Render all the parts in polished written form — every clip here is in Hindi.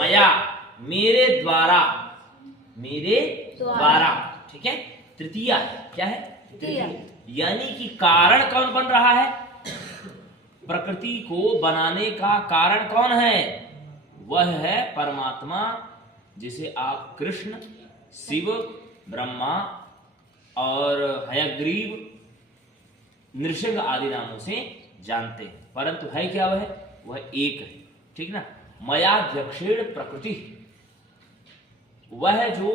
मया मेरे द्वारा, ठीक है। तृतीया क्या है? तृतीया। यानी कि कारण कौन बन रहा है? प्रकृति को बनाने का कारण कौन है? वह है परमात्मा, जिसे आप कृष्ण, शिव, ब्रह्मा और हयग्रीव, नृसिंह आदि नामों से जानते हैं। परंतु है क्या? वह एक है, ठीक ना। मयाध्यक्षेण प्रकृति, वह जो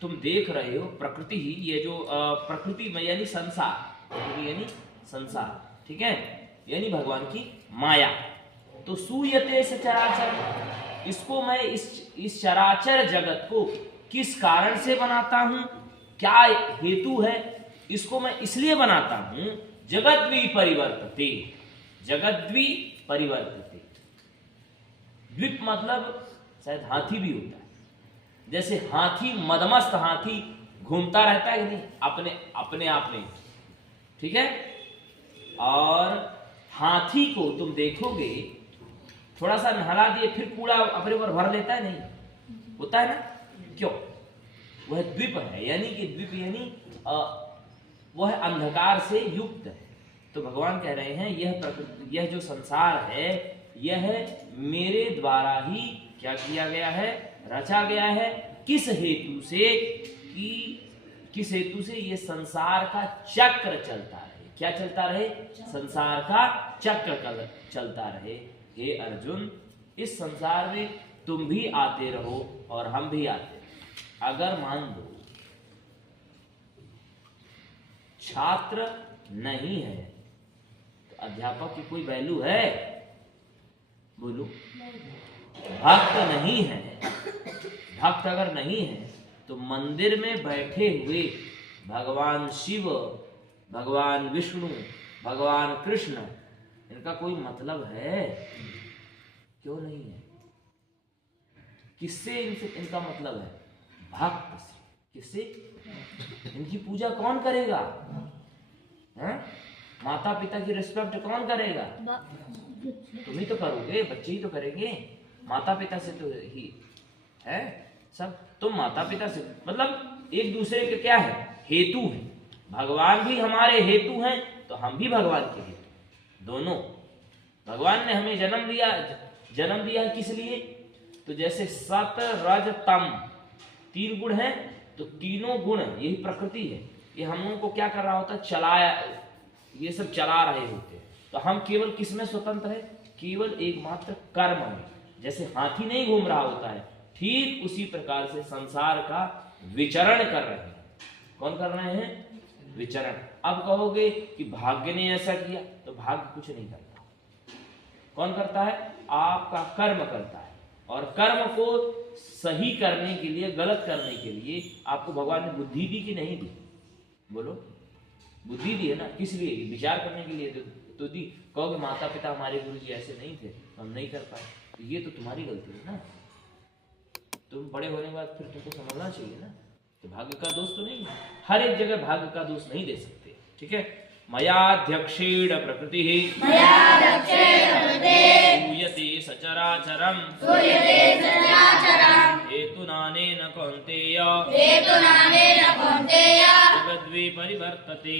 तुम देख रहे हो प्रकृति ही, ये जो प्रकृति में यानी संसार, प्रकृति यानी संसार, ठीक है, यानी भगवान की माया। तो सूयते सचराचर, इसको मैं इस चराचर जगत को किस कारण से बनाता हूं, क्या हेतु है? इसको मैं इसलिए बनाता हूं, जगद्वी परिवर्तते, जगद्वी परिवर्तते। द्वीप मतलब शायद हाथी भी होता है। जैसे हाथी, मदमस्त हाथी घूमता रहता है कि नहीं अपने आप में, ठीक है। और हाथी को तुम देखोगे, थोड़ा सा नहला दिए फिर कूड़ा अपने ऊपर भर लेता है, नहीं होता है ना? क्यों? वह द्वीप है, यानी कि द्वीप यानी वह अंधकार से युक्त है। तो भगवान कह रहे हैं यह प्रकृति, यह जो संसार है, यह मेरे द्वारा ही क्या किया गया है? रचा गया है। किस हेतु से? कि किस हेतु से? ये संसार का चक्र चलता रहे। क्या चलता रहे? संसार का चक्र चलता रहे। हे अर्जुन, इस संसार में तुम भी आते रहो और हम भी आते रहो। अगर मान लो छात्र नहीं है तो अध्यापक की कोई वैल्यू है? बोलो। भक्त नहीं है, भक्त अगर नहीं है तो मंदिर में बैठे हुए भगवान शिव, भगवान विष्णु, भगवान कृष्ण, इनका कोई मतलब है? क्यों नहीं है? किससे इनका मतलब है? भक्त से। किससे? इनकी पूजा कौन करेगा? हैं? माता पिता की रिस्पेक्ट कौन करेगा? तुम ही तो करोगे, बच्चे ही तो करेंगे। माता पिता से तो ही है सब। तुम माता पिता से मतलब एक दूसरे के क्या है? हेतु है। भगवान भी हमारे हेतु हैं तो हम भी भगवान के हेतु। दोनों। भगवान ने हमें जन्म दिया किस लिए? तो जैसे सत रज तम 3 गुण हैं, तो तीनों गुण यही प्रकृति है। ये हम लोगों को क्या कर रहा होता है? चलाया, ये सब चला रहे होते हैं। तो हम केवल किस में स्वतंत्र है? केवल एकमात्र कर्म में। जैसे हाथी नहीं घूम रहा होता है, ठीक उसी प्रकार से संसार का विचरण कर रहे हैं। कौन कर रहे हैं? विचरण। अब कहोगे कि भाग्य ने ऐसा किया, तो भाग्य कुछ नहीं करता। कौन करता है? आपका कर्म करता है। और कर्म को सही करने के लिए, गलत करने के लिए आपको भगवान ने बुद्धि दी कि नहीं दी? बोलो। बुद्धि दी है ना। किस लिए? विचार करने के लिए तो दी। कहोगे माता पिता हमारे गुरु जी ऐसे नहीं थे, हम नहीं कर पाए, तो ये तो तुम्हारी गलती है ना। तुम बड़े होने के बाद फिर तुमको समझना चाहिए ना। तो भाग्य का दोष तो नहीं है, हर एक जगह भाग्य का दोष नहीं दे सकते, ठीक है। मयाध्यक्षेण प्रकृति सूयते सचराचरम् हेतुनानेन कौन्तेय जगद्वी परिवर्तते।